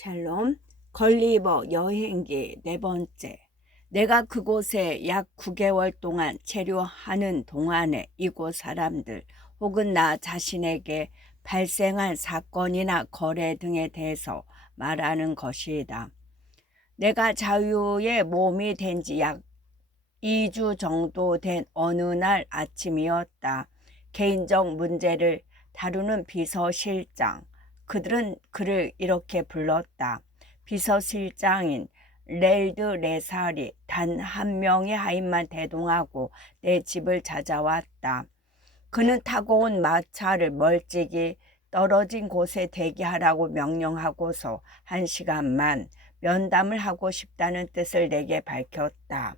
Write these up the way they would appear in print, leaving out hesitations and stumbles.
샬롬, 걸리버 여행기 네 번째. 내가 그곳에 약 9개월 동안 체류하는 동안에 이곳 사람들 혹은 나 자신에게 발생한 사건이나 거래 등에 대해서 말하는 것이다. 내가 자유의 몸이 된 지 약 2주 정도 된 어느 날 아침이었다. 개인적 문제를 다루는 비서실장, 그들은 그를 이렇게 불렀다. 비서실장인 렐드 레살이 단 한 명의 하인만 대동하고 내 집을 찾아왔다. 그는 타고 온 마차를 멀찍이 떨어진 곳에 대기하라고 명령하고서 1시간만 면담을 하고 싶다는 뜻을 내게 밝혔다.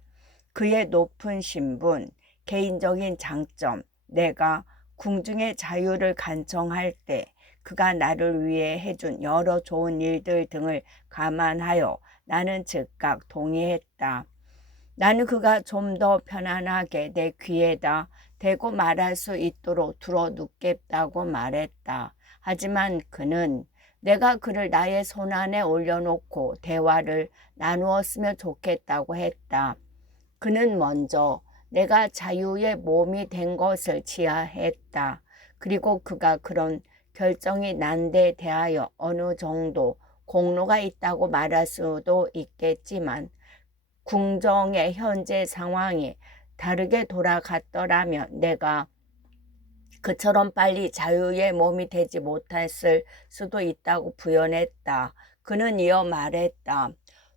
그의 높은 신분, 개인적인 장점, 내가 궁중의 자유를 간청할 때 그가 나를 위해 해준 여러 좋은 일들 등을 감안하여 나는 즉각 동의했다. 나는 그가 좀 더 편안하게 내 귀에다 대고 말할 수 있도록 들어눕겠다고 말했다. 하지만 그는 내가 그를 나의 손안에 올려놓고 대화를 나누었으면 좋겠다고 했다. 그는 먼저 내가 자유의 몸이 된 것을 지하했다. 그리고 그가 그런 결정이 난 데 대하여 어느 정도 공로가 있다고 말할 수도 있겠지만 궁정의 현재 상황이 다르게 돌아갔더라면 내가 그처럼 빨리 자유의 몸이 되지 못했을 수도 있다고 부연했다. 그는 이어 말했다.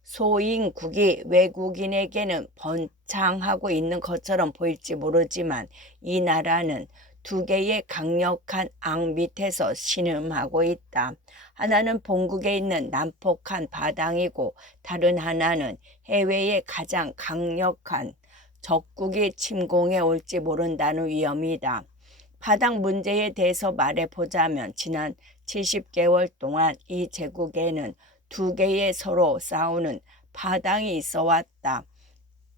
소인국이 외국인에게는 번창하고 있는 것처럼 보일지 모르지만 이 나라는 두 개의 강력한 악 밑에서 신음하고 있다. 하나는 본국에 있는 난폭한 바당이고 다른 하나는 해외의 가장 강력한 적국이 침공해 올지 모른다는 위험이다. 바당 문제에 대해서 말해보자면 지난 70개월 동안 이 제국에는 두 개의 서로 싸우는 바당이 있어 왔다.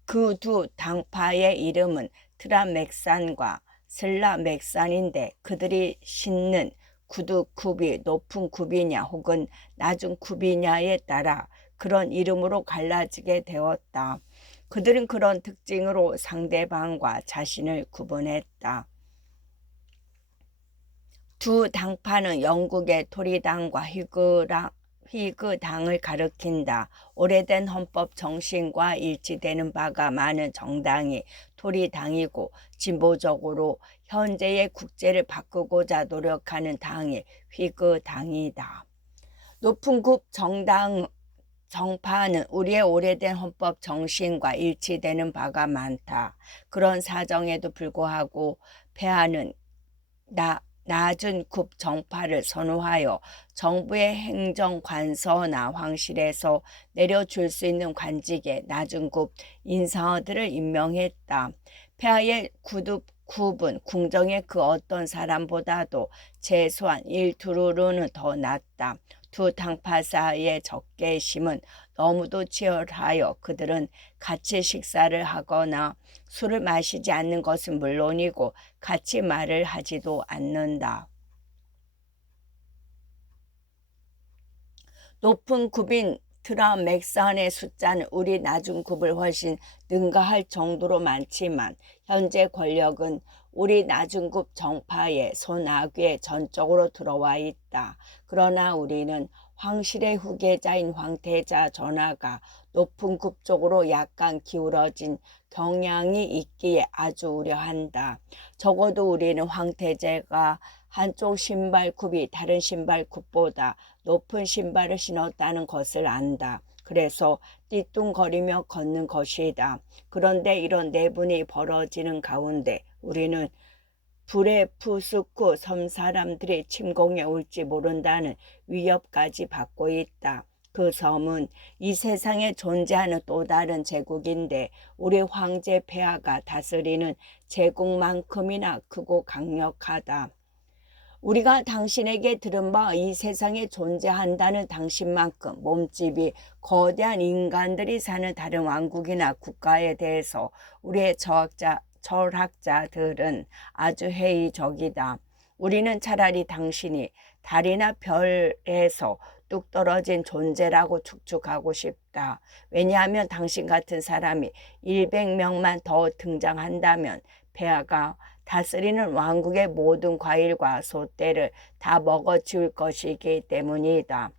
그 두 당파의 이름은 트라맥산과 슬라맥산인데 그들이 신는 구두굽이 높은 굽이냐 혹은 낮은 굽이냐에 따라 그런 이름으로 갈라지게 되었다. 그들은 그런 특징으로 상대방과 자신을 구분했다. 두 당파는 영국의 토리당과 휘그당을 가리킨다. 오래된 헌법 정신과 일치되는 바가 많은 정당이 토리당이고 진보적으로 현재의 국제를 바꾸고자 노력하는 당이 휘그당이다. 높은 굽 정파는 우리의 오래된 헌법 정신과 일치되는 바가 많다. 그런 사정에도 불구하고 폐하는 낮은 굽 정파를 선호하여 정부의 행정관서나 황실에서 내려줄 수 있는 관직에 낮은 굽 인사들을 임명했다. 폐하의 굽은 궁정의 그 어떤 사람보다도 최소한 1두루는 더 낫다. 두 당파 사이의 적개심은 너무도 치열하여 그들은 같이 식사를 하거나 술을 마시지 않는 것은 물론이고 같이 말을 하지도 않는다. 높은 굽인 트라맥산의 숫자는 우리 낮은 굽을 훨씬 능가할 정도로 많지만 현재 권력은 우리 낮은 굽 정파의 손아귀에 전적으로 들어와 있다. 그러나 우리는 황실의 후계자인 황태자 전하가 높은 굽 쪽으로 약간 기울어진 경향이 있기에 아주 우려한다. 적어도 우리는 황태자가 한쪽 신발굽이 다른 신발굽보다 높은 신발을 신었다는 것을 안다. 그래서 띠뚱거리며 걷는 것이다. 그런데 이런 내분이 벌어지는 가운데 우리는 브레푸스크 섬 사람들이 침공해 올지 모른다는 위협까지 받고 있다. 그 섬은 이 세상에 존재하는 또 다른 제국인데 우리 황제 폐하가 다스리는 제국만큼이나 크고 강력하다. 우리가 당신에게 들은 바 이 세상에 존재한다는 당신만큼 몸집이 거대한 인간들이 사는 다른 왕국이나 국가에 대해서 우리의 철학자들은 아주 회의적이다. 우리는 차라리 당신이 달이나 별에서 뚝뚝 떨어진 존재라고 축축하고 싶다. 왜냐하면 당신 같은 사람이 100명만 더 등장한다면 폐하가 다스리는 왕국의 모든 과일과 솥대를 다 먹어치울 것이기 때문이다.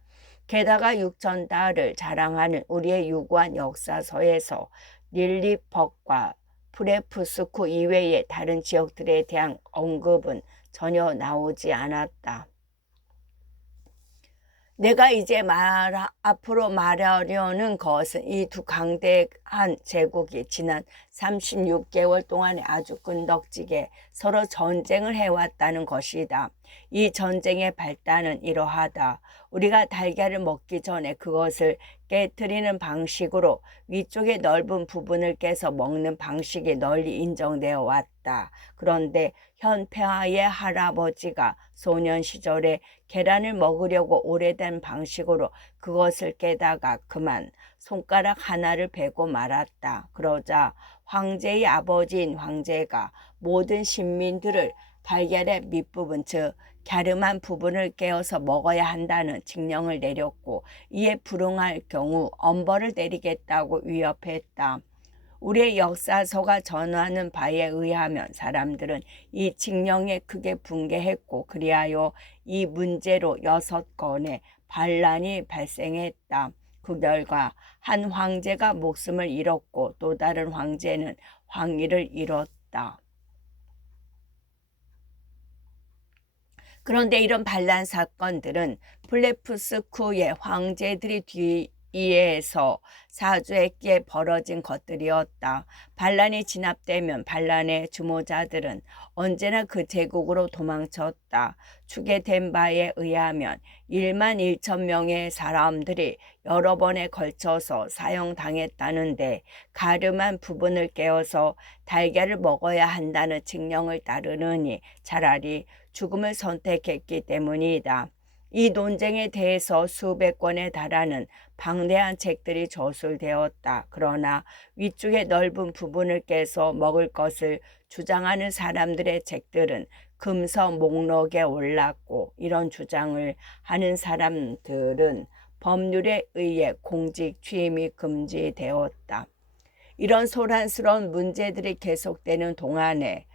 게다가 6,000달을 자랑하는 우리의 유구한 역사서에서 릴리벅과 프레프스쿠 이외의 다른 지역들에 대한 언급은 전혀 나오지 않았다. 내가 이제 앞으로 말하려는 것은 이 두 강대한 제국이 지난 36개월 동안에 아주 끈덕지게 서로 전쟁을 해왔다는 것이다. 이 전쟁의 발단은 이러하다. 우리가 달걀을 먹기 전에 그것을 깨트리는 방식으로 위쪽의 넓은 부분을 깨서 먹는 방식이 널리 인정되어 왔다. 그런데 현 폐하의 할아버지가 소년 시절에 계란을 먹으려고 오래된 방식으로 그것을 깨다가 그만 손가락 하나를 베고 말았다. 그러자 황제의 아버지인 황제가 모든 신민들을 달걀의 밑부분 즉 갸름한 부분을 깨어서 먹어야 한다는 칙령을 내렸고 이에 불응할 경우 엄벌을 내리겠다고 위협했다. 우리의 역사서가 전하는 바에 의하면 사람들은 이 칙령에 크게 분개했고 그리하여 이 문제로 6건의 반란이 발생했다. 그 결과 한 황제가 목숨을 잃었고 또 다른 황제는 황위를 잃었다. 그런데 이런 반란 사건들은 블레프스쿠의 황제들이 뒤에서 사주했기에 벌어진 것들이었다. 반란이 진압되면 반란의 주모자들은 언제나 그 제국으로 도망쳤다. 추계된 바에 의하면 11,000명의 사람들이 여러 번에 걸쳐서 사형당했다는데 가름한 부분을 깨어서 달걀을 먹어야 한다는 칙령을 따르느니 차라리 죽음을 선택했기 때문이다. 이 논쟁에 대해서 수백 권에 달하는 방대한 책들이 저술되었다. 그러나 위쪽의 넓은 부분을 깨서 먹을 것을 주장하는 사람들의 책들은 금서 목록에 올랐고 이런 주장을 하는 사람들은 법률에 의해 공직 취임이 금지되었다. 이런 소란스러운 문제들이 계속되는 동안에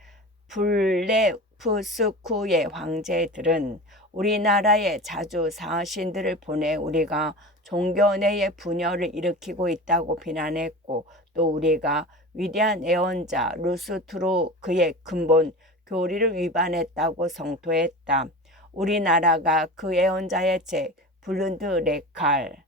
블레프스쿠의 황제들은 우리나라에 자주 사신들을 보내 우리가 종교 내의 분열을 일으키고 있다고 비난했고 또 우리가 위대한 예언자 루스트로 그의 근본 교리를 위반했다고 성토했다. 우리나라가 그 예언자의 책 블룬드 레칼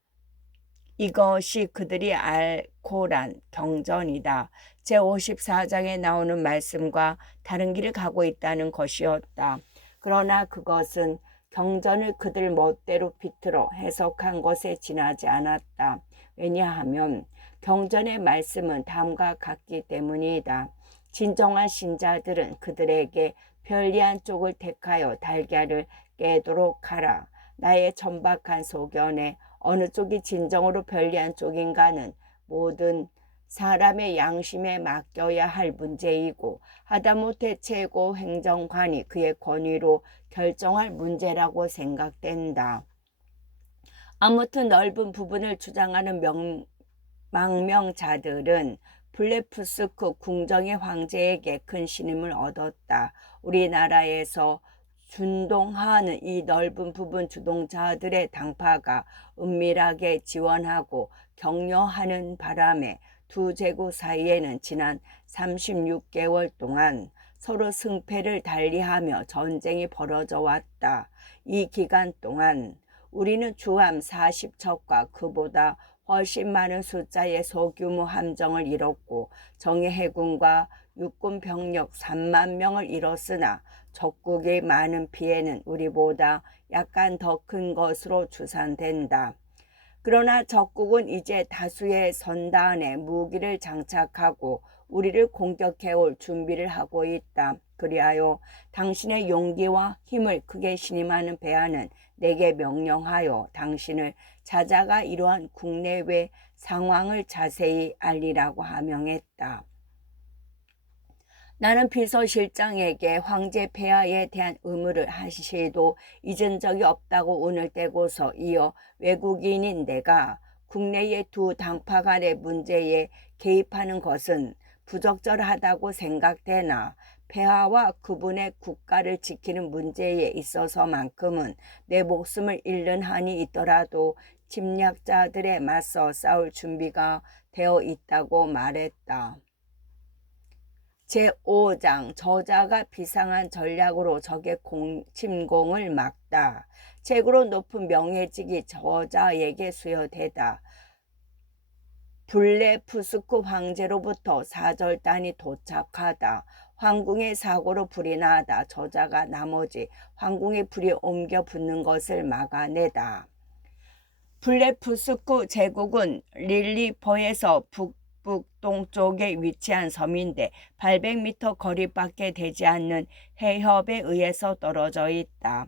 이것이 그들이 알코란 경전이다. 제54장에 나오는 말씀과 다른 길을 가고 있다는 것이었다. 그러나 그것은 경전을 그들 멋대로 비틀어 해석한 것에 지나지 않았다. 왜냐하면 경전의 말씀은 다음과 같기 때문이다. 진정한 신자들은 그들에게 편리한 쪽을 택하여 달걀을 깨도록 하라. 나의 천박한 소견에 어느 쪽이 진정으로 편리한 쪽인가는 모든 사람의 양심에 맡겨야 할 문제이고 하다못해 최고 행정관이 그의 권위로 결정할 문제라고 생각된다. 아무튼 넓은 부분을 주장하는 망명자들은 블레프스크 궁정의 황제에게 큰 신임을 얻었다. 우리나라에서 준동하는 이 넓은 부분 주동자들의 당파가 은밀하게 지원하고 격려하는 바람에 두 제국 사이에는 지난 36개월 동안 서로 승패를 달리하며 전쟁이 벌어져 왔다. 이 기간 동안 우리는 주함 40척과 그보다 훨씬 많은 숫자의 소규모 함정을 잃었고 정예 해군과 육군 병력 3만 명을 잃었으나 적국의 많은 피해는 우리보다 약간 더 큰 것으로 추산된다. 그러나 적국은 이제 다수의 선단에 무기를 장착하고 우리를 공격해올 준비를 하고 있다. 그리하여 당신의 용기와 힘을 크게 신임하는 폐하는 내게 명령하여 당신을 찾아가 이러한 국내외 상황을 자세히 알리라고 하명했다. 나는 비서실장에게 황제 폐하에 대한 의무를 한시도 잊은 적이 없다고 운을 떼고서 이어 외국인인 내가 국내의 두 당파 간의 문제에 개입하는 것은 부적절하다고 생각되나 폐하와 그분의 국가를 지키는 문제에 있어서만큼은 내 목숨을 잃는 한이 있더라도 침략자들에 맞서 싸울 준비가 되어 있다고 말했다. 제5장 저자가 비상한 전략으로 적의 침공을 막다. 책으로 높은 명예직이 저자에게 수여되다. 블레프스크 황제로부터 사절단이 도착하다. 황궁의 사고로 불이 나다. 저자가 나머지 황궁의 불이 옮겨 붙는 것을 막아내다. 블레프스크 제국은 릴리퍼에서 북북동쪽에 위치한 섬인데 800m 거리밖에 되지 않는 해협에 의해서 떨어져 있다.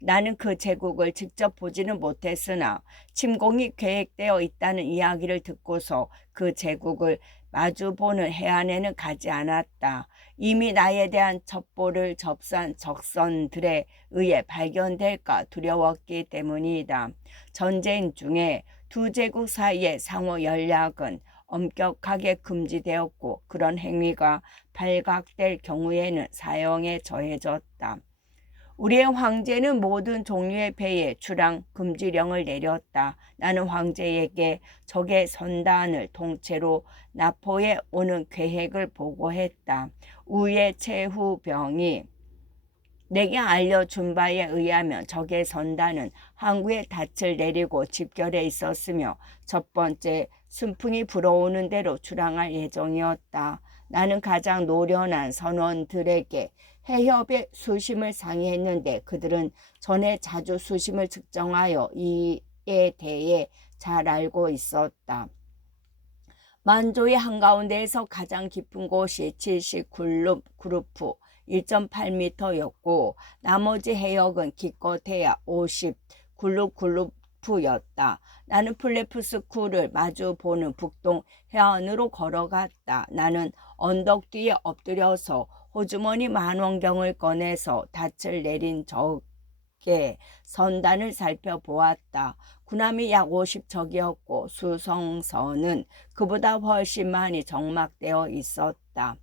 나는 그 제국을 직접 보지는 못했으나 침공이 계획되어 있다는 이야기를 듣고서 그 제국을 마주보는 해안에는 가지 않았다. 이미 나에 대한 첩보를 접수한 적선들에 의해 발견될까 두려웠기 때문이다. 전쟁 중에 두 제국 사이의 상호 연락은 엄격하게 금지되었고 그런 행위가 발각될 경우에는 사형에 처해졌다. 우리의 황제는 모든 종류의 배에 출항 금지령을 내렸다. 나는 황제에게 적의 선단을 통째로 나포해 오는 계획을 보고했다. 우의 최후병이 내게 알려준 바에 의하면 적의 선단은 항구에 닻을 내리고 집결해 있었으며 첫 번째 순풍이 불어오는 대로 출항할 예정이었다. 나는 가장 노련한 선원들에게 해협의 수심을 상의했는데 그들은 전에 자주 수심을 측정하여 이에 대해 잘 알고 있었다. 만조의 한가운데에서 가장 깊은 곳이 70그루프 1.8m였고 나머지 해역은 기껏해야 50그루프였다. 나는 플레프스크를 마주 보는 북동 해안으로 걸어갔다. 나는 언덕 뒤에 엎드려서 호주머니 만원경을 꺼내서 닻을 내린 적의 선단을 살펴보았다. 군함이 약 50척이었고 수송선은 그보다 훨씬 많이 정막되어 있었다.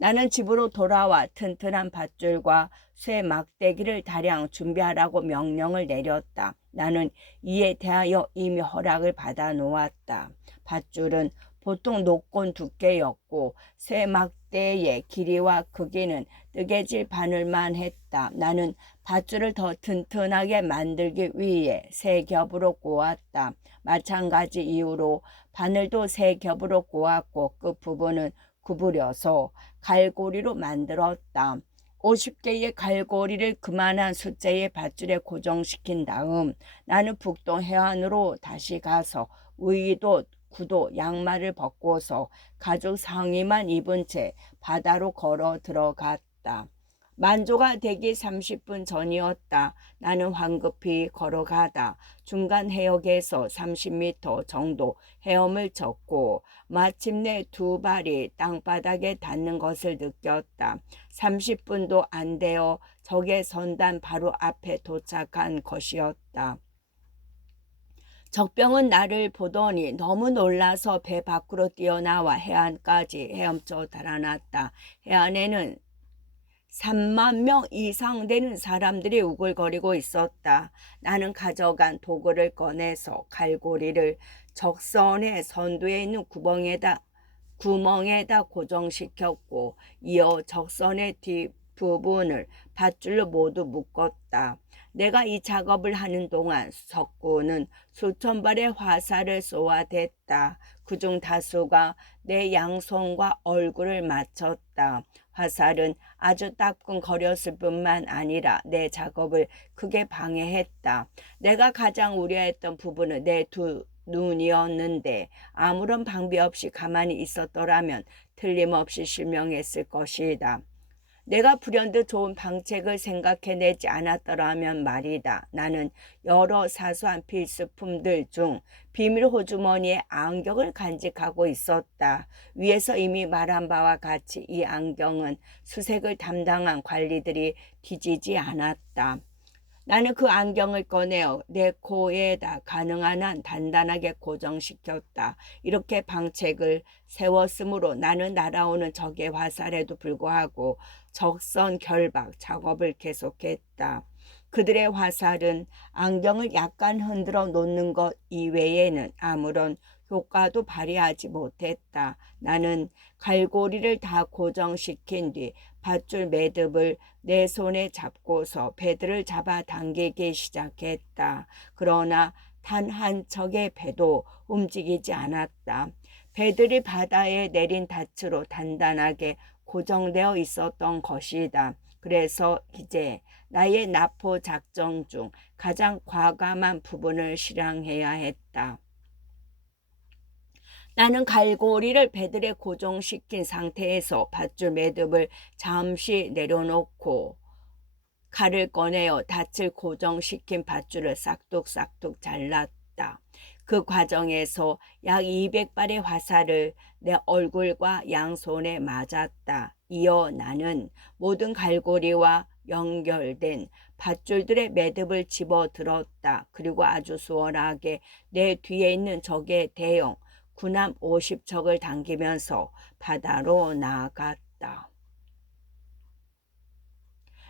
나는 집으로 돌아와 튼튼한 밧줄과 쇠 막대기를 다량 준비하라고 명령을 내렸다. 나는 이에 대하여 이미 허락을 받아 놓았다. 밧줄은 보통 녹곤 두께였고 쇠 막대의 길이와 크기는 뜨개질 바늘만 했다. 나는 밧줄을 더 튼튼하게 만들기 위해 세 겹으로 꼬았다. 마찬가지 이유로 바늘도 세 겹으로 꼬았고 끝부분은 구부려서 갈고리로 만들었다. 50개의 갈고리를 그만한 숫자의 밧줄에 고정시킨 다음 나는 북동 해안으로 다시 가서 의도, 구두, 양말을 벗고서 가죽 상의만 입은 채 바다로 걸어 들어갔다. 만조가 되기 30분 전이었다. 나는 황급히 걸어가다 중간 해역에서 30m 정도 헤엄을 쳤고 마침내 두 발이 땅바닥에 닿는 것을 느꼈다. 30분도 안 되어 적의 선단 바로 앞에 도착한 것이었다. 적병은 나를 보더니 너무 놀라서 배 밖으로 뛰어나와 해안까지 헤엄쳐 달아났다. 해안에는 3만 명 이상 되는 사람들이 우글거리고 있었다. 나는 가져간 도구를 꺼내서 갈고리를 적선의 선두에 있는 구멍에다 고정시켰고 이어 적선의 뒷부분을 밧줄로 모두 묶었다. 내가 이 작업을 하는 동안 석구는 수천 발의 화살을 쏘아댔다. 그중 다수가 내 양손과 얼굴을 맞췄다. 화살은 아주 따끔거렸을 뿐만 아니라 내 작업을 크게 방해했다. 내가 가장 우려했던 부분은 내 두 눈이었는데 아무런 방비 없이 가만히 있었더라면 틀림없이 실명했을 것이다. 내가 불현듯 좋은 방책을 생각해내지 않았더라면 말이다. 나는 여러 사소한 필수품들 중 비밀 호주머니에 안경을 간직하고 있었다. 위에서 이미 말한 바와 같이 이 안경은 수색을 담당한 관리들이 뒤지지 않았다. 나는 그 안경을 꺼내어 내 코에다 가능한 한 단단하게 고정시켰다. 이렇게 방책을 세웠으므로 나는 날아오는 적의 화살에도 불구하고 적선 결박 작업을 계속했다. 그들의 화살은 안경을 약간 흔들어 놓는 것 이외에는 아무런 효과도 발휘하지 못했다. 나는 갈고리를 다 고정시킨 뒤 밧줄 매듭을 내 손에 잡고서 배들을 잡아 당기기 시작했다. 그러나 단 한 척의 배도 움직이지 않았다. 배들이 바다에 내린 닻으로 단단하게 고정되어 있었던 것이다. 그래서 이제 나의 납포 작전 중 가장 과감한 부분을 실행해야 했다. 나는 갈고리를 배들에 고정시킨 상태에서 밧줄 매듭을 잠시 내려놓고 칼을 꺼내어 닻을 고정시킨 밧줄을 싹둑싹둑 잘랐다. 그 과정에서 약 200발의 화살을 내 얼굴과 양손에 맞았다. 이어 나는 모든 갈고리와 연결된 밧줄들의 매듭을 집어들었다. 그리고 아주 수월하게 내 뒤에 있는 적의 대형 군함 50척을 당기면서 바다로 나아갔다.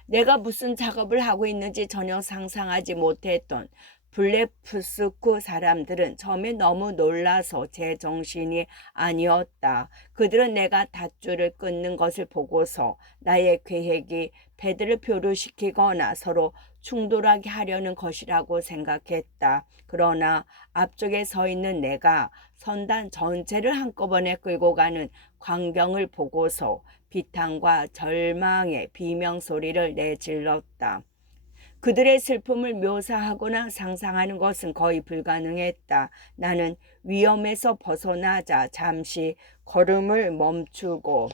내가 무슨 작업을 하고 있는지 전혀 상상하지 못했던 블레프스크 사람들은 처음에 너무 놀라서 제 정신이 아니었다. 그들은 내가 밧줄을 끊는 것을 보고서 나의 계획이 배들을 표류시키거나 서로 충돌하게 하려는 것이라고 생각했다. 그러나 앞쪽에 서 있는 내가 선단 전체를 한꺼번에 끌고 가는 광경을 보고서 비탄과 절망의 비명소리를 내질렀다. 그들의 슬픔을 묘사하거나 상상하는 것은 거의 불가능했다. 나는 위험에서 벗어나자 잠시 걸음을 멈추고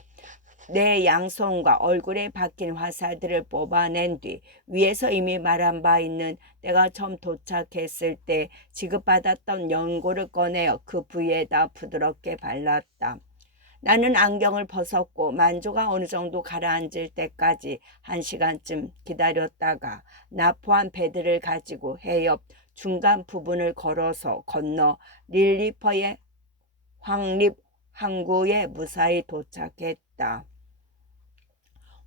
내 양손과 얼굴에 박힌 화살들을 뽑아낸 뒤 위에서 이미 말한 바 있는 내가 처음 도착했을 때 지급받았던 연고를 꺼내어 그 부위에다 부드럽게 발랐다. 나는 안경을 벗었고 만조가 어느 정도 가라앉을 때까지 1시간쯤 기다렸다가 납포한 배들을 가지고 해협 중간 부분을 걸어서 건너 릴리퍼의 황립 항구에 무사히 도착했다.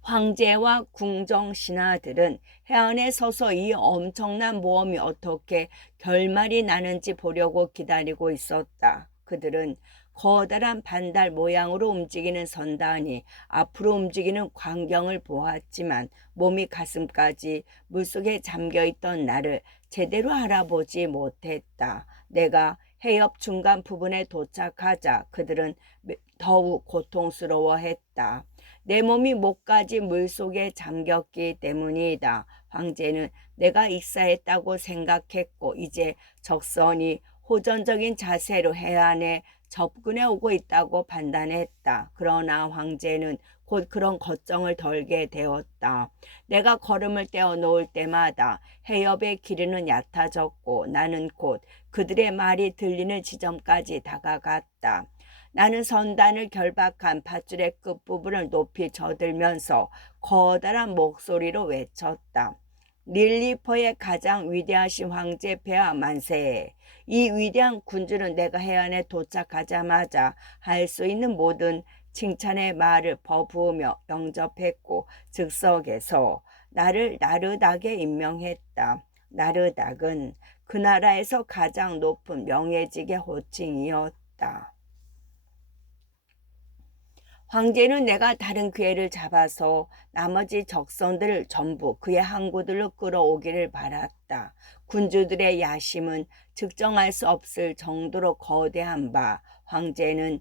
황제와 궁정 신하들은 해안에 서서 이 엄청난 모험이 어떻게 결말이 나는지 보려고 기다리고 있었다. 그들은 커다란 반달 모양으로 움직이는 선단이 앞으로 움직이는 광경을 보았지만 몸이 가슴까지 물속에 잠겨있던 나를 제대로 알아보지 못했다. 내가 해협 중간 부분에 도착하자 그들은 더욱 고통스러워했다. 내 몸이 목까지 물속에 잠겼기 때문이다. 황제는 내가 익사했다고 생각했고 이제 적선이 호전적인 자세로 해안에 접근해 오고 있다고 판단했다. 그러나 황제는 곧 그런 걱정을 덜게 되었다. 내가 걸음을 떼어 놓을 때마다 해협의 길이는 얕아졌고 나는 곧 그들의 말이 들리는 지점까지 다가갔다. 나는 선단을 결박한 밧줄의 끝부분을 높이 저들면서 커다란 목소리로 외쳤다. 릴리퍼의 가장 위대하신 황제 폐하 만세. 이 위대한 군주는 내가 해안에 도착하자마자 할 수 있는 모든 칭찬의 말을 버부으며 영접했고 즉석에서 나를 나르닥에 임명했다. 나르닥은 그 나라에서 가장 높은 명예직의 호칭이었다. 황제는 내가 다른 기회를 잡아서 나머지 적선들을 전부 그의 항구들로 끌어오기를 바랐다. 군주들의 야심은 측정할 수 없을 정도로 거대한 바 황제는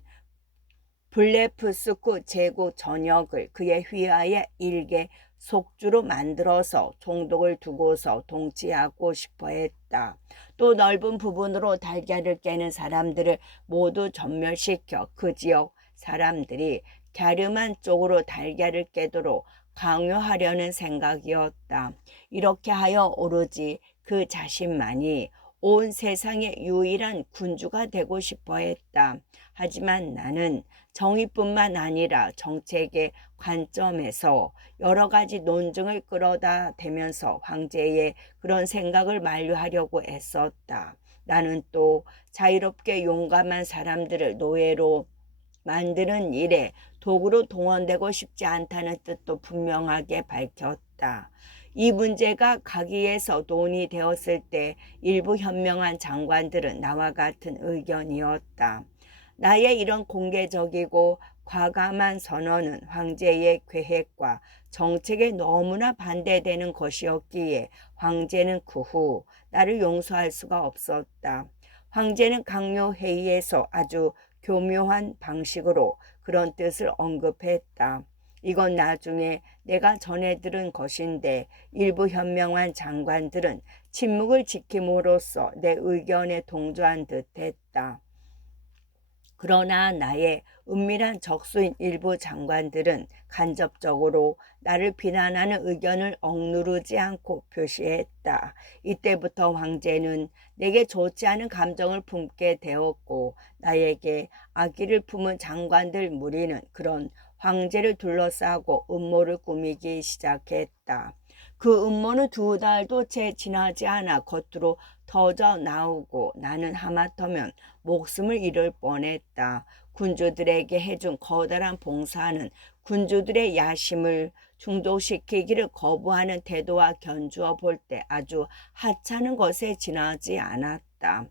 블레프스크 제국 전역을 그의 휘하의 일개 속주로 만들어서 총독을 두고서 통치하고 싶어 했다. 또 넓은 부분으로 달걀을 깨는 사람들을 모두 전멸시켜 그 지역 사람들이 갸름한 쪽으로 달걀을 깨도록 강요하려는 생각이었다. 이렇게 하여 오로지 그 자신만이 온 세상의 유일한 군주가 되고 싶어 했다. 하지만 나는 정의뿐만 아니라 정책의 관점에서 여러 가지 논증을 끌어다 대면서 황제의 그런 생각을 만류하려고 애썼다. 나는 또 자유롭게 용감한 사람들을 노예로 만드는 일에 도구로 동원되고 싶지 않다는 뜻도 분명하게 밝혔다. 이 문제가 가기에서 논의되었을 때 일부 현명한 장관들은 나와 같은 의견이었다. 나의 이런 공개적이고 과감한 선언은 황제의 계획과 정책에 너무나 반대되는 것이었기에 황제는 그 후 나를 용서할 수가 없었다. 황제는 강요회의에서 아주 교묘한 방식으로 그런 뜻을 언급했다. 이건 나중에 내가 전해 들은 것인데 일부 현명한 장관들은 침묵을 지킴으로써 내 의견에 동조한 듯했다. 그러나 나의 은밀한 적수인 일부 장관들은 간접적으로 나를 비난하는 의견을 억누르지 않고 표시했다. 이때부터 황제는 내게 좋지 않은 감정을 품게 되었고 나에게 악의를 품은 장관들 무리는 그런 황제를 둘러싸고 음모를 꾸미기 시작했다. 그 음모는 2달도 채 지나지 않아 겉으로 터져 나오고 나는 하마터면 목숨을 잃을 뻔했다. 군주들에게 해준 커다란 봉사는 군주들의 야심을 충족시키기를 거부하는 태도와 견주어 볼 때 아주 하찮은 것에 지나지 않았다.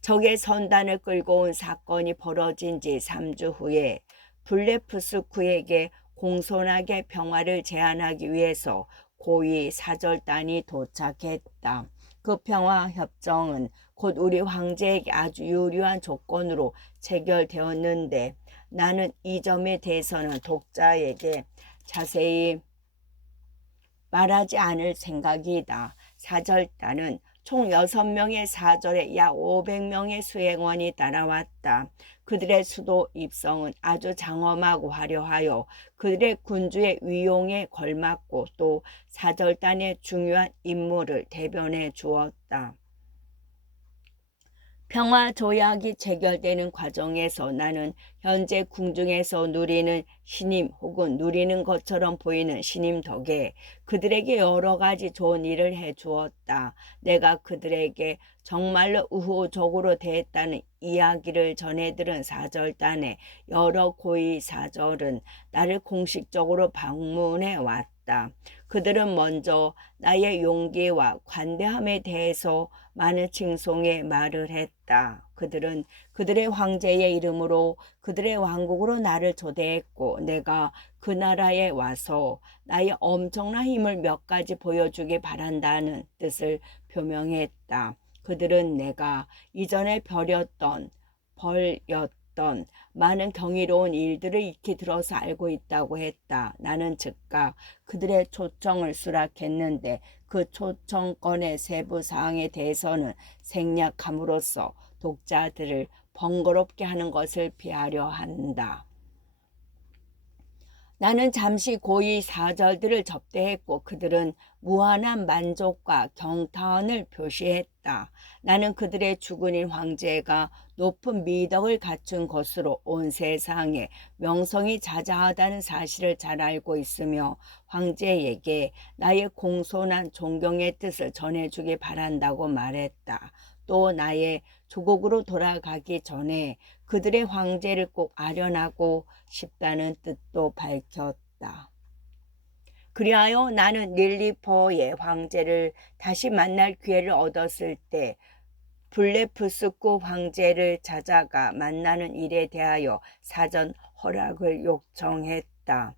적의 선단을 끌고 온 사건이 벌어진 지 3주 후에 블레프스쿠에게 공손하게 평화를 제안하기 위해서 고위 사절단이 도착했다. 그 평화 협정은 곧 우리 황제에게 아주 유리한 조건으로 체결되었는데 나는 이 점에 대해서는 독자에게 자세히 말하지 않을 생각이다. 사절단은 총 6명의 사절에 약 500명의 수행원이 따라왔다. 그들의 수도 입성은 아주 장엄하고 화려하여 그들의 군주의 위용에 걸맞고 또 사절단의 중요한 임무를 대변해 주었다. 평화 조약이 체결되는 과정에서 나는 현재 궁중에서 누리는 신임 혹은 누리는 것처럼 보이는 신임 덕에 그들에게 여러 가지 좋은 일을 해 주었다. 내가 그들에게 정말로 우호적으로 대했다는 이야기를 전해 들은 사절단의 여러 고위 사절은 나를 공식적으로 방문해 왔다. 그들은 먼저 나의 용기와 관대함에 대해서 많은 칭송의 말을 했다. 그들은 그들의 황제의 이름으로 그들의 왕국으로 나를 초대했고 내가 그 나라에 와서 나의 엄청난 힘을 몇 가지 보여주기 바란다는 뜻을 표명했다. 그들은 내가 이전에 벌였던 많은 경이로운 일들을 익히 들어서 알고 있다고 했다. 나는 즉각 그들의 초청을 수락했는데 그 초청권의 세부 사항에 대해서는 생략함으로써 독자들을 번거롭게 하는 것을 피하려 한다. 나는 잠시 고위 사절들을 접대했고 그들은 무한한 만족과 경탄을 표시했다. 나는 그들의 주군인 황제가 높은 미덕을 갖춘 것으로 온 세상에 명성이 자자하다는 사실을 잘 알고 있으며 황제에게 나의 공손한 존경의 뜻을 전해주기 바란다고 말했다. 또 나의 조국으로 돌아가기 전에 그들의 황제를 꼭 아련하고 싶다는 뜻도 밝혔다. 그리하여 나는 닐리포의 황제를 다시 만날 기회를 얻었을 때 블레프스쿠 황제를 찾아가 만나는 일에 대하여 사전 허락을 요청했다.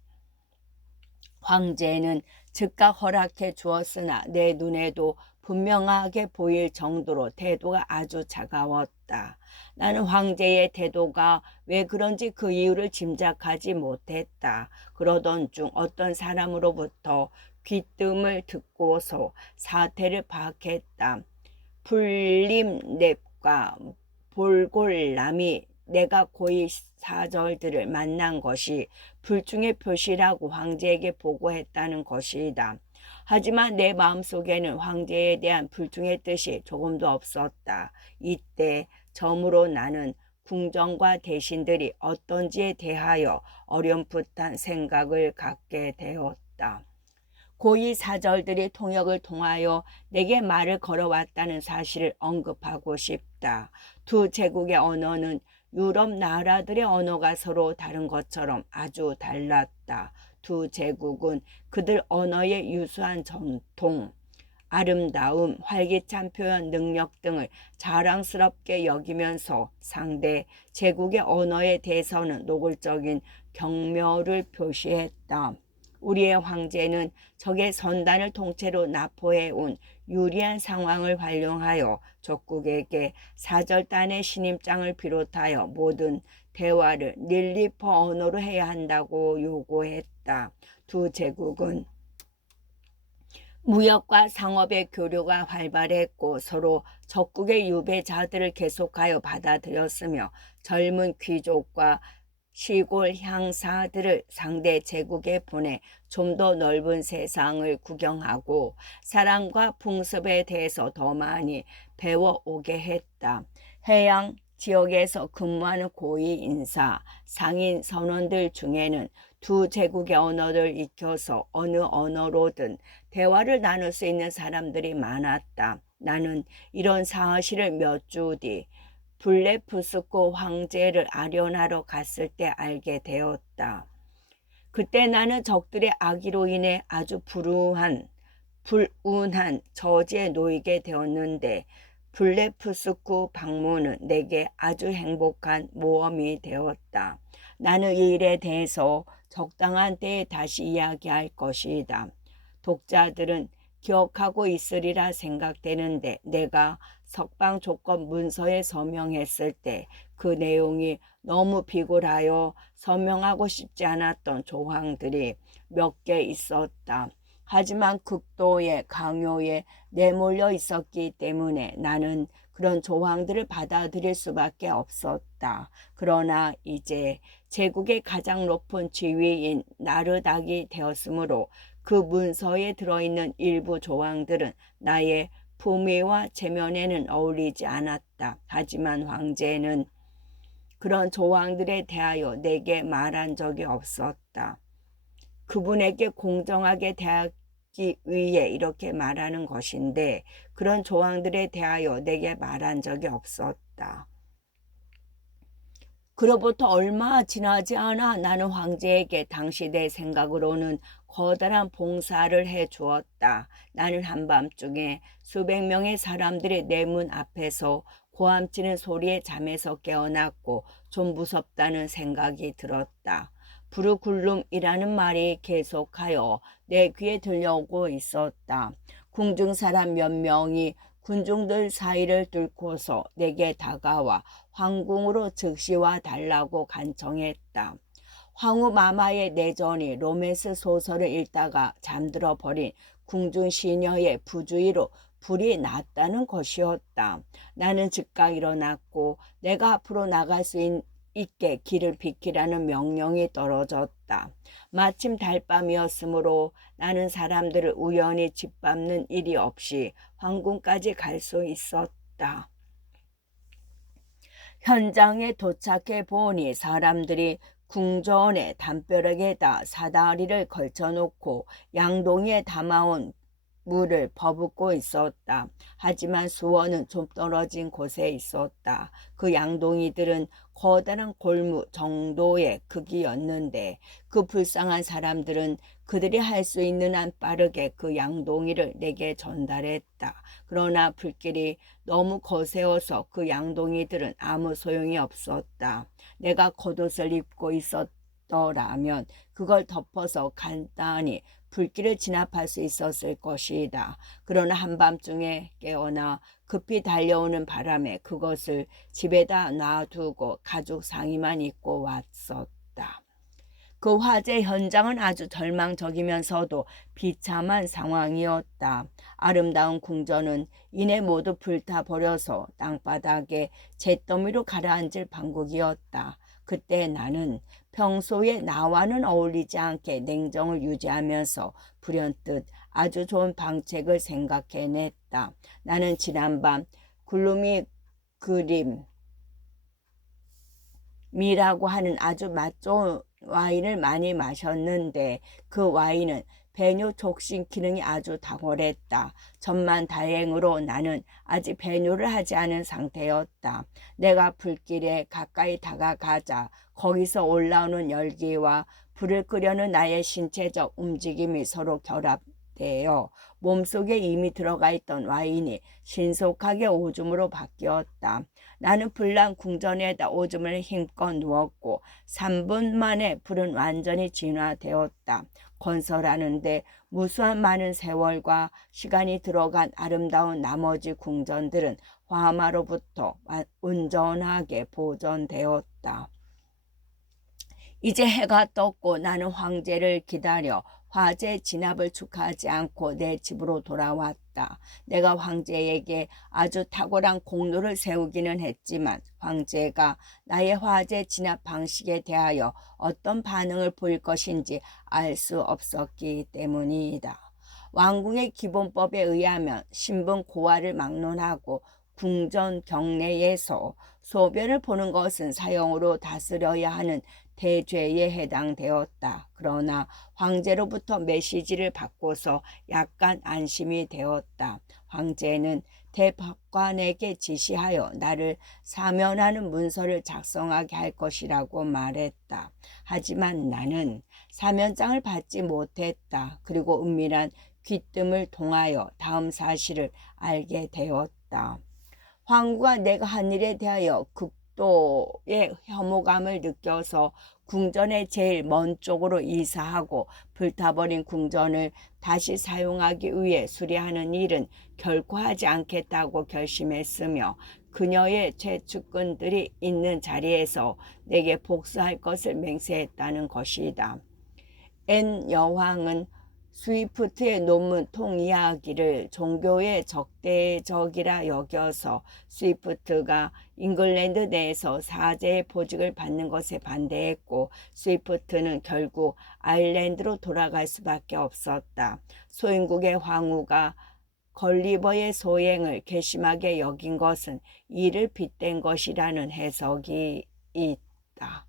황제는 즉각 허락해 주었으나 내 눈에도 분명하게 보일 정도로 태도가 아주 차가웠다. 나는 황제의 태도가 왜 그런지 그 이유를 짐작하지 못했다. 그러던 중 어떤 사람으로부터 귀뜸을 듣고서 사태를 파악했다. 풀림랩과 볼골람이 내가 고이 사절들을 만난 것이 불중의 표시라고 황제에게 보고했다는 것이다. 하지만 내 마음속에는 황제에 대한 불중의 뜻이 조금도 없었다. 이때 처음으로 나는 궁정과 대신들이 어떤지에 대하여 어렴풋한 생각을 갖게 되었다. 고위 사절들이 통역을 통하여 내게 말을 걸어왔다는 사실을 언급하고 싶다. 두 제국의 언어는 유럽 나라들의 언어가 서로 다른 것처럼 아주 달랐다. 두 제국은 그들 언어의 유수한 전통, 아름다움, 활기찬 표현 능력 등을 자랑스럽게 여기면서 상대 제국의 언어에 대해서는 노골적인 경멸을 표시했다. 우리의 황제는 적의 선단을 통째로 납포해 온 유리한 상황을 활용하여 적국에게 사절단의 신임장을 비롯하여 모든 대화를 닐리퍼 언어로 해야 한다고 요구했다. 두 제국은 무역과 상업의 교류가 활발했고 서로 적국의 유배자들을 계속하여 받아들였으며 젊은 귀족과 시골 향사들을 상대 제국에 보내 좀 더 넓은 세상을 구경하고 사랑과 풍습에 대해서 더 많이 배워오게 했다. 해양 지역에서 근무하는 고위 인사, 상인 선원들 중에는 두 제국의 언어를 익혀서 어느 언어로든 대화를 나눌 수 있는 사람들이 많았다. 나는 이런 사실을 몇 주 뒤 블레프스코 황제를 아련하러 갔을 때 알게 되었다. 그때 나는 적들의 악의로 인해 아주 불운한 저지에 놓이게 되었는데 블레프스코 방문은 내게 아주 행복한 모험이 되었다. 나는 이 일에 대해서 적당한 때에 다시 이야기할 것이다. 독자들은 기억하고 있으리라 생각되는데 내가 석방 조건 문서에 서명했을 때 그 내용이 너무 비굴하여 서명하고 싶지 않았던 조항들이 몇 개 있었다. 하지만 극도의 강요에 내몰려 있었기 때문에 나는 그런 조항들을 받아들일 수밖에 없었다. 그러나 이제 제국의 가장 높은 지위인 나르닥이 되었으므로 그 문서에 들어있는 일부 조항들은 나의 품위와 체면에는 어울리지 않았다. 하지만 황제는 그런 조항들에 대하여 내게 말한 적이 없었다. 그분에게 공정하게 대하기 위해 이렇게 말하는 것인데 그런 조항들에 대하여 내게 말한 적이 없었다. 그로부터 얼마 지나지 않아 나는 황제에게 당시 내 생각으로는 커다란 봉사를 해 주었다. 나는 한밤중에 수백 명의 사람들이 내 문 앞에서 고함치는 소리에 잠에서 깨어났고 좀 무섭다는 생각이 들었다. 부르굴룸이라는 말이 계속하여 내 귀에 들려오고 있었다. 궁중 사람 몇 명이 군중들 사이를 뚫고서 내게 다가와 황궁으로 즉시 와 달라고 간청했다. 황후 마마의 내전이 로맨스 소설을 읽다가 잠들어 버린 궁중 시녀의 부주의로 불이 났다는 것이었다. 나는 즉각 일어났고 내가 앞으로 나갈 수 있게 길을 비키라는 명령이 떨어졌다. 마침 달밤이었으므로 나는 사람들을 우연히 짓밟는 일이 없이 황궁까지 갈 수 있었다. 현장에 도착해 보니 사람들이 궁전의 담벼락에다 사다리를 걸쳐놓고 양동이에 담아온 물을 퍼붓고 있었다. 하지만 수원은 좀 떨어진 곳에 있었다. 그 양동이들은 커다란 골무 정도의 크기였는데 그 불쌍한 사람들은 그들이 할 수 있는 한 빠르게 그 양동이를 내게 전달했다. 그러나 불길이 너무 거세어서 그 양동이들은 아무 소용이 없었다. 내가 겉옷을 입고 있었더라면 그걸 덮어서 간단히 불길을 진압할 수 있었을 것이다. 그러나 한밤중에 깨어나 급히 달려오는 바람에 그것을 집에다 놔두고 가죽 상의만 입고 왔었다. 그 화재 현장은 아주 절망적이면서도 비참한 상황이었다. 아름다운 궁전은 이내 모두 불타버려서 땅바닥에 잿더미로 가라앉을 판국이었다. 그때 나는 평소에 나와는 어울리지 않게 냉정을 유지하면서 불현듯 아주 좋은 방책을 생각해냈다. 나는 지난밤 글루미 그림이라고 하는 아주 맛 좋은 와인을 많이 마셨는데 그 와인은 배뇨 촉신 기능이 아주 탁월했다. 천만다행으로 나는 아직 배뇨를 하지 않은 상태였다. 내가 불길에 가까이 다가가자 거기서 올라오는 열기와 불을 끄려는 나의 신체적 움직임이 서로 결합되어 몸속에 이미 들어가 있던 와인이 신속하게 오줌으로 바뀌었다. 나는 불난 궁전에다 오줌을 힘껏 누웠고 3분 만에 불은 완전히 진화되었다. 건설하는데 무수한 많은 세월과 시간이 들어간 아름다운 나머지 궁전들은 화마로부터 온전하게 보존되었다. 이제 해가 떴고 나는 황제를 기다려 화재 진압을 축하하지 않고 내 집으로 돌아왔다. 내가 황제에게 아주 탁월한 공로를 세우기는 했지만 황제가 나의 화재 진압 방식에 대하여 어떤 반응을 보일 것인지 알 수 없었기 때문이다. 왕궁의 기본법에 의하면 신분 고하를 막론하고 궁전 경내에서 소변을 보는 것은 사형으로 다스려야 하는 대죄에 해당되었다. 그러나 황제로부터 메시지를 받고서 약간 안심이 되었다. 황제는 대법관에게 지시하여 나를 사면하는 문서를 작성하게 할 것이라고 말했다. 하지만 나는 사면장을 받지 못했다. 그리고 은밀한 귀뜸을 통하여 다음 사실을 알게 되었다. 황후가 내가 한 일에 대하여 극도의 혐오감을 느껴서 궁전의 제일 먼 쪽으로 이사하고 불타버린 궁전을 다시 사용하기 위해 수리하는 일은 결코 하지 않겠다고 결심했으며 그녀의 최측근들이 있는 자리에서 내게 복수할 것을 맹세했다는 것이다. 앤 여왕은 스위프트의 논문 통이야기를 종교의 적대적이라 여겨서 스위프트가 잉글랜드 내에서 사제의 보직을 받는 것에 반대했고 스위프트는 결국 아일랜드로 돌아갈 수밖에 없었다. 소인국의 황후가 걸리버의 소행을 괘씸하게 여긴 것은 이를 빗댄 것이라는 해석이 있다.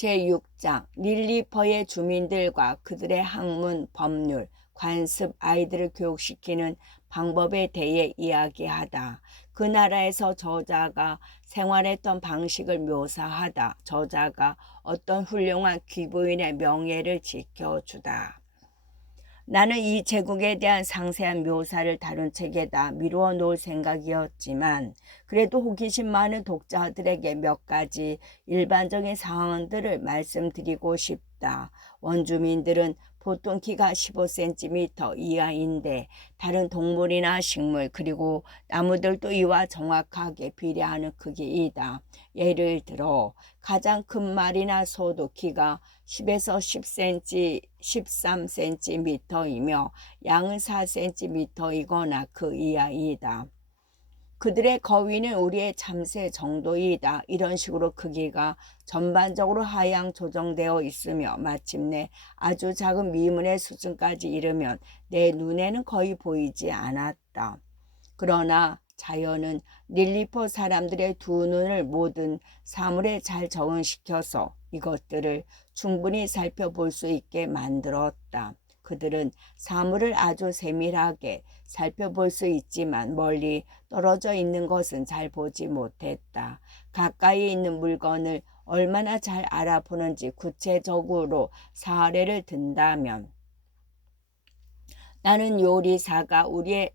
제6장 릴리퍼의 주민들과 그들의 학문, 법률, 관습, 아이들을 교육시키는 방법에 대해 이야기하다. 그 나라에서 저자가 생활했던 방식을 묘사하다. 저자가 어떤 훌륭한 귀부인의 명예를 지켜주다. 나는 이 제국에 대한 상세한 묘사를 다룬 책에다 미루어 놓을 생각이었지만 그래도 호기심 많은 독자들에게 몇 가지 일반적인 상황들을 말씀드리고 싶다. 원주민들은 보통 키가 15cm 이하인데 다른 동물이나 식물 그리고 나무들도 이와 정확하게 비례하는 크기이다. 예를 들어 가장 큰 말이나 소도 키가 10에서 10cm, 13cm이며 양은 4cm이거나 그 이하이다. 그들의 거위는 우리의 참새 정도이다. 이런 식으로 크기가 전반적으로 하향 조정되어 있으며 마침내 아주 작은 미문의 수준까지 이르면 내 눈에는 거의 보이지 않았다. 그러나 자연은 릴리포 사람들의 두 눈을 모든 사물에 잘 적응시켜서 이것들을 충분히 살펴볼 수 있게 만들었다. 그들은 사물을 아주 세밀하게 살펴볼 수 있지만 멀리 떨어져 있는 것은 잘 보지 못했다. 가까이 있는 물건을 얼마나 잘 알아보는지 구체적으로 사례를 든다면 나는 요리사가 우리의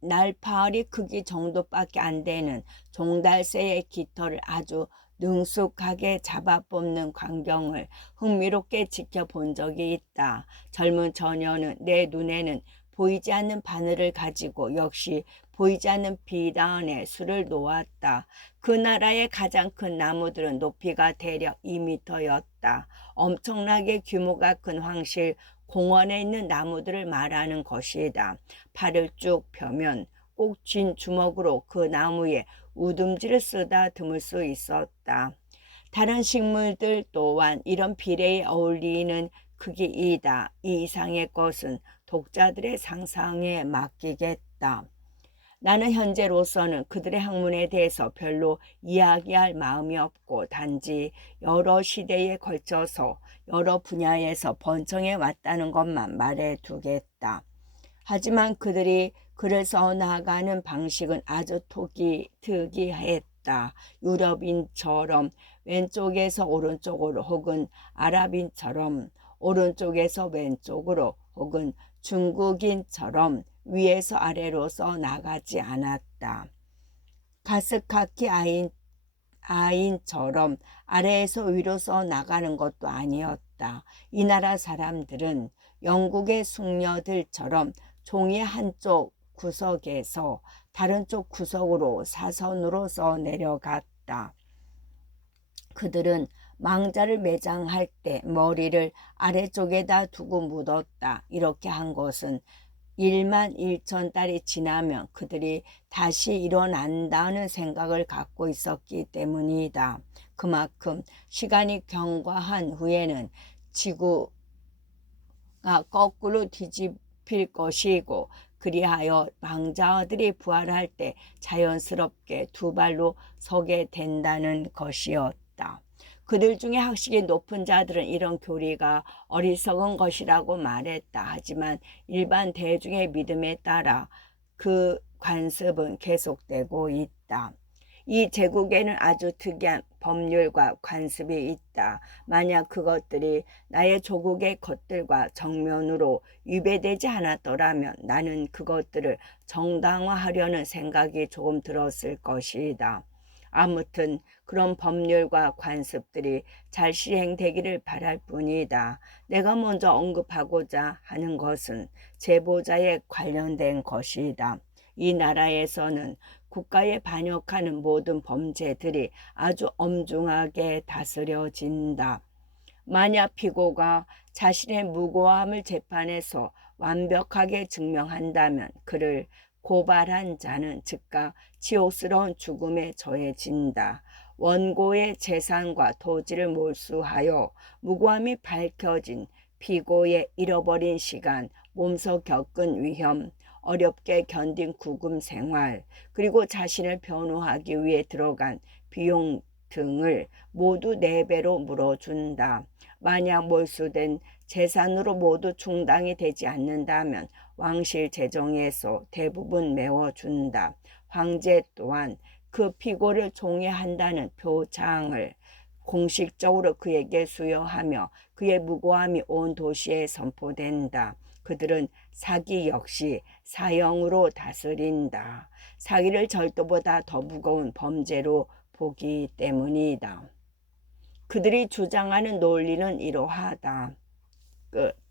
날파리 크기 정도밖에 안 되는 종달새의 깃털을 아주 능숙하게 잡아 뽑는 광경을 흥미롭게 지켜본 적이 있다. 젊은 처녀는 내 눈에는 보이지 않는 바늘을 가지고 역시 보이지 않는 비단에 술을 놓았다. 그 나라의 가장 큰 나무들은 높이가 대략 2미터였다. 엄청나게 규모가 큰 황실 공원에 있는 나무들을 말하는 것이다. 팔을 쭉 펴면 꼭 쥔 주먹으로 그 나무에 우듬지를 쓰다듬을 수 있었다. 다른 식물들 또한 이런 비례에 어울리는 크기이다. 이 이상의 것은 독자들의 상상에 맡기겠다. 나는 현재로서는 그들의 학문에 대해서 별로 이야기할 마음이 없고 단지 여러 시대에 걸쳐서 여러 분야에서 번성해 왔다는 것만 말해두겠다. 하지만 그들이 글을 써나가는 방식은 아주 특이했다. 유럽인처럼 왼쪽에서 오른쪽으로 혹은 아랍인처럼 오른쪽에서 왼쪽으로 혹은 중국인처럼 위에서 아래로 써나가지 않았다. 가스카키 아인처럼 아래에서 위로 써나가는 것도 아니었다. 이 나라 사람들은 영국의 숙녀들처럼 종이 한쪽 구석에서 다른 쪽 구석으로 사선으로 써 내려갔다. 그들은 망자를 매장할 때 머리를 아래쪽에다 두고 묻었다. 이렇게 한 것은 1만 1천 달이 지나면 그들이 다시 일어난다는 생각을 갖고 있었기 때문이다. 그만큼 시간이 경과한 후에는 지구가 거꾸로 뒤집힐 것이고 그리하여 망자들이 부활할 때 자연스럽게 두 발로 서게 된다는 것이었다. 그들 중에 학식이 높은 자들은 이런 교리가 어리석은 것이라고 말했다. 하지만 일반 대중의 믿음에 따라 그 관습은 계속되고 있다. 이 제국에는 아주 특이한 법률과 관습이 있다. 만약 그것들이 나의 조국의 것들과 정면으로 위배되지 않았더라면 나는 그것들을 정당화하려는 생각이 조금 들었을 것이다. 아무튼 그런 법률과 관습들이 잘 실행되기를 바랄 뿐이다. 내가 먼저 언급하고자 하는 것은 제보자에 관련된 것이다. 이 나라에서는 국가에 반역하는 모든 범죄들이 아주 엄중하게 다스려진다. 만약 피고가 자신의 무고함을 재판에서 완벽하게 증명한다면 그를 고발한 자는 즉각 치욕스러운 죽음에 처해진다. 원고의 재산과 토지를 몰수하여 무고함이 밝혀진 피고의 잃어버린 시간, 몸소 겪은 위험, 어렵게 견딘 구금 생활, 그리고 자신을 변호하기 위해 들어간 비용 등을 모두 4배로 물어준다. 만약 몰수된 재산으로 모두 충당이 되지 않는다면 왕실 재정에서 대부분 메워준다. 황제 또한 그 피고를 종애한다는 표창을 공식적으로 그에게 수여하며 그의 무고함이 온 도시에 선포된다. 그들은 사기 역시 사형으로 다스린다. 사기를 절도보다 더 무거운 범죄로 보기 때문이다. 그들이 주장하는 논리는 이러하다. 끝.